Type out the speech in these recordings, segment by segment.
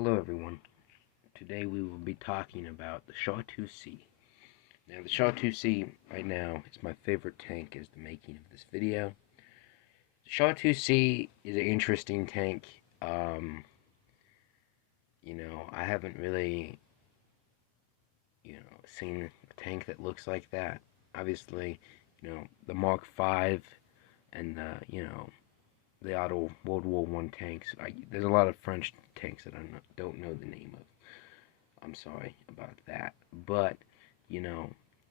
Hello everyone. Today we will be talking about the Char 2C. Now the Char 2C right now is my favorite tank as the making of this video. The Char 2C is an interesting tank. I haven't really, seen a tank that looks like that. Obviously, the Mark V and the auto World War One tanks. There's a lot of French tanks that I don't know the name of. I'm sorry about that. But,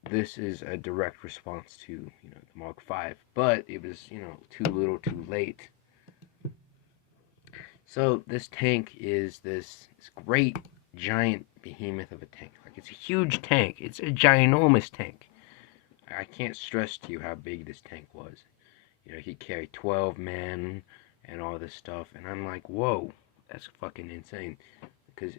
this is a direct response to, the Mark V. But it was, too little too late. So this tank is this great giant behemoth of a tank. Like, it's a huge tank. It's a ginormous tank. I can't stress to you how big this tank was. He carried 12 men and all this stuff. And I'm like, whoa, that's fucking insane. Because,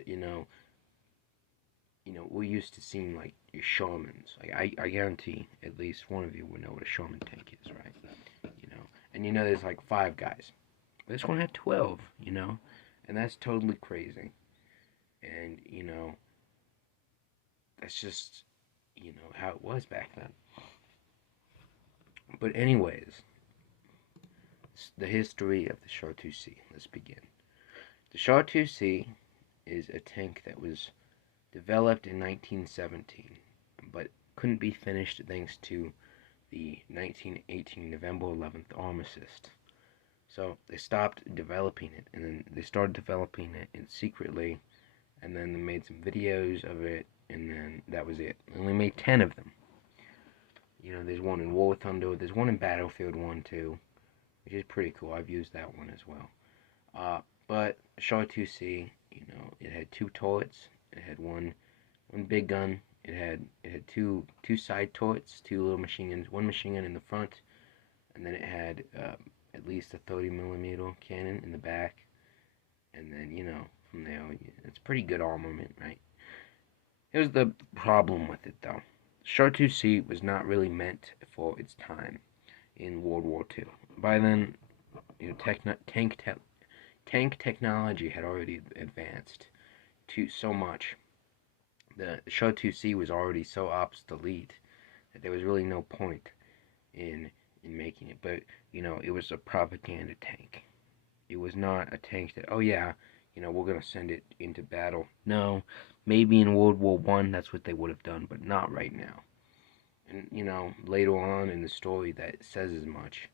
we're used to seeing like your shamans. Like I guarantee at least one of you would know what a shaman tank is, right? And there's like 5 guys. This one had 12, and that's totally crazy. And that's just how it was back then. But anyways, the history of the Char 2C. Let's begin. The Char 2C is a tank that was developed in 1917, but couldn't be finished thanks to the 1918 November 11th armistice. So they stopped developing it, and then they started developing it secretly, and then they made some videos of it, and then that was it. They only made 10 of them. There's one in War Thunder, there's one in Battlefield 1 too, which is pretty cool. I've used that one as well. But Char 2C, it had 2 turrets. It had one big gun. It had two side turrets, 2 little machine guns, 1 machine gun in the front, and then it had at least a 30mm cannon in the back. And then from there, it's pretty good armament, right? Here's the problem with it though. Char 2C was not really meant for its time in World War II. By then, tank technology had already advanced to so much. The Char 2C was already so obsolete that there was really no point in making it. But it was a propaganda tank. It was not a tank that, oh yeah, we're gonna send it into battle. No, maybe in World War One that's what they would have done, but not right now. And later on in the story that says as much,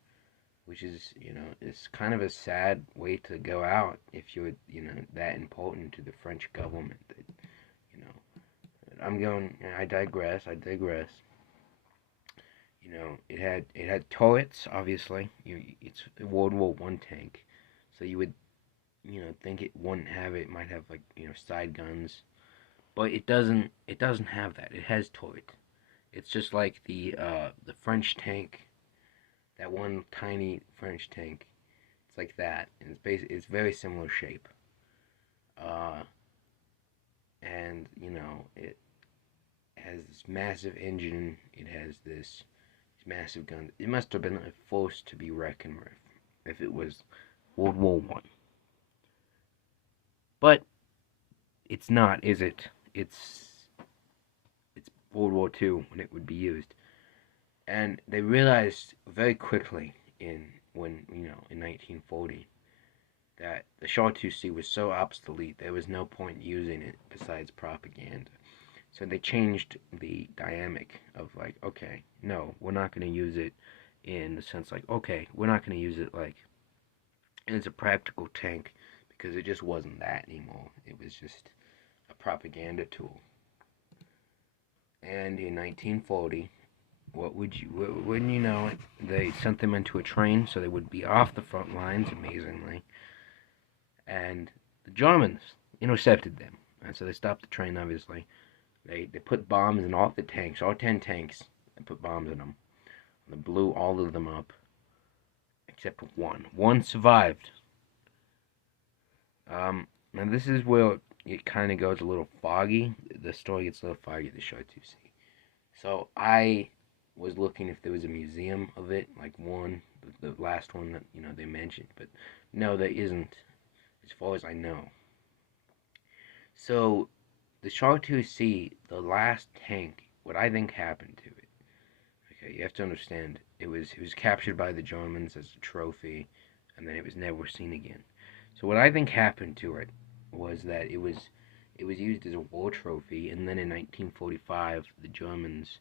which is it's kind of a sad way to go out if you're that important to the French government. That I digress. It had turrets, obviously. It's a World War One tank, so you would think it wouldn't have it. It might have like side guns, but it doesn't. It doesn't have that. It has turret. It's just like the French tank, that one tiny French tank. It's like that, and it's very similar shape. And it has this massive engine. It has this massive gun. It must have been a force to be reckoned with if it was World War One. But it's not, is it? It's World War Two when it would be used, and they realized very quickly in 1940 that the Char 2C was so obsolete there was no point using it besides propaganda. So they changed the dynamic of like, okay, no, we're not going to use it in the sense like, okay, we're not going to use it like as a practical tank because it just wasn't that anymore. It was just a propaganda tool. And in 1940, wouldn't you know it, they sent them into a train so they would be off the front lines, amazingly. And the Germans intercepted them. And so they stopped the train, obviously. They put bombs in all the tanks, all 10 tanks. They put bombs in them. They blew all of them up, except one. One survived. Now this is where it kind of goes a little foggy. The story gets a little foggy, the Char 2C. So I was looking if there was a museum of it, like the last one that, they mentioned. But no, there isn't, as far as I know. So the Char 2C, the last tank, what I think happened to it. Okay, you have to understand, it was captured by the Germans as a trophy, and then it was never seen again. So what I think happened to it was that it was used as a war trophy, and then in 1945, the Germans,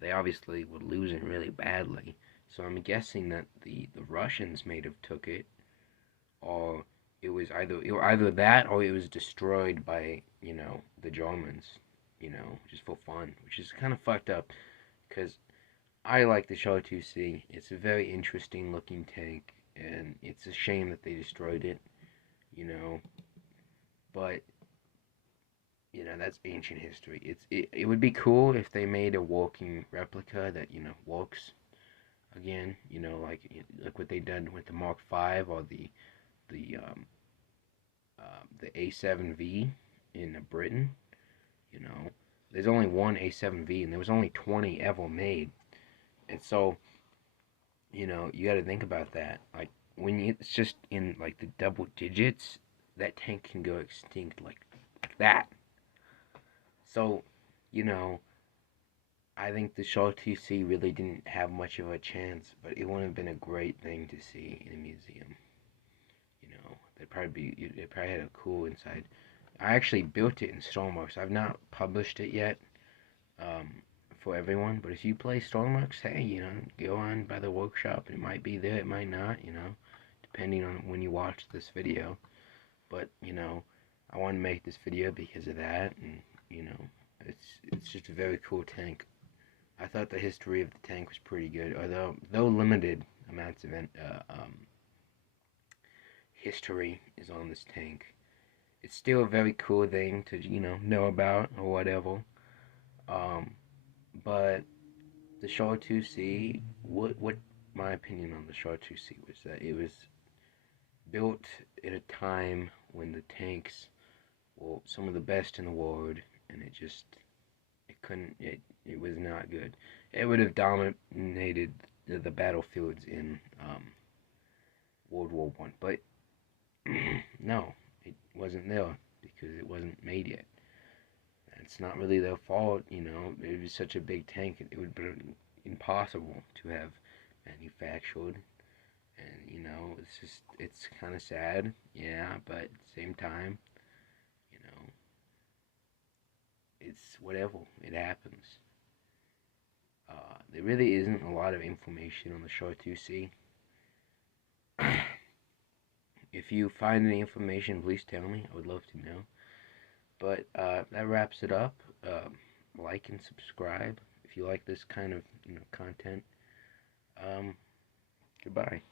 they obviously were losing really badly. So I'm guessing that the Russians may have took it, or it was either that or it was destroyed by the Germans, just for fun, which is kind of fucked up because I like the Char 2C. It's a very interesting looking tank, and it's a shame that they destroyed it, you know. But that's ancient history. It would be cool if they made a walking replica that walks again. Like what they done with the Mark V or the the A7V in Britain. You know, there's only one A7V, and there was only 20 ever made, and so you got to think about that. Like when it's just in like the double digits, that tank can go extinct like that. So, you know, I think the Shaw TC really didn't have much of a chance, but it would have been a great thing to see in a museum. They probably had a cool inside. I actually built it in Stormworks. I've not published it yet um, for everyone, but if you play Stormworks, hey, go on by the workshop. It might be there, it might not, depending on when you watch this video. But I want to make this video because of that, and it's just a very cool tank. I thought the history of the tank was pretty good, although though limited amounts of history is on this tank. It's still a very cool thing to know about or whatever. Um, but the Char 2C, what my opinion on the Char 2C was that it was built at a time when the tanks were some of the best in the world, and it was not good. It would have dominated the battlefields in World War One, but no, it wasn't there because it wasn't made yet. It's not really their fault. It was such a big tank, it would be impossible to have manufactured. And it's kind of sad, yeah, but at the same time, you know, it's whatever, it happens. There really isn't a lot of information on the Char 2C. If you find any information, please tell me. I would love to know. But that wraps it up. Like and subscribe if you like this kind of content. Goodbye.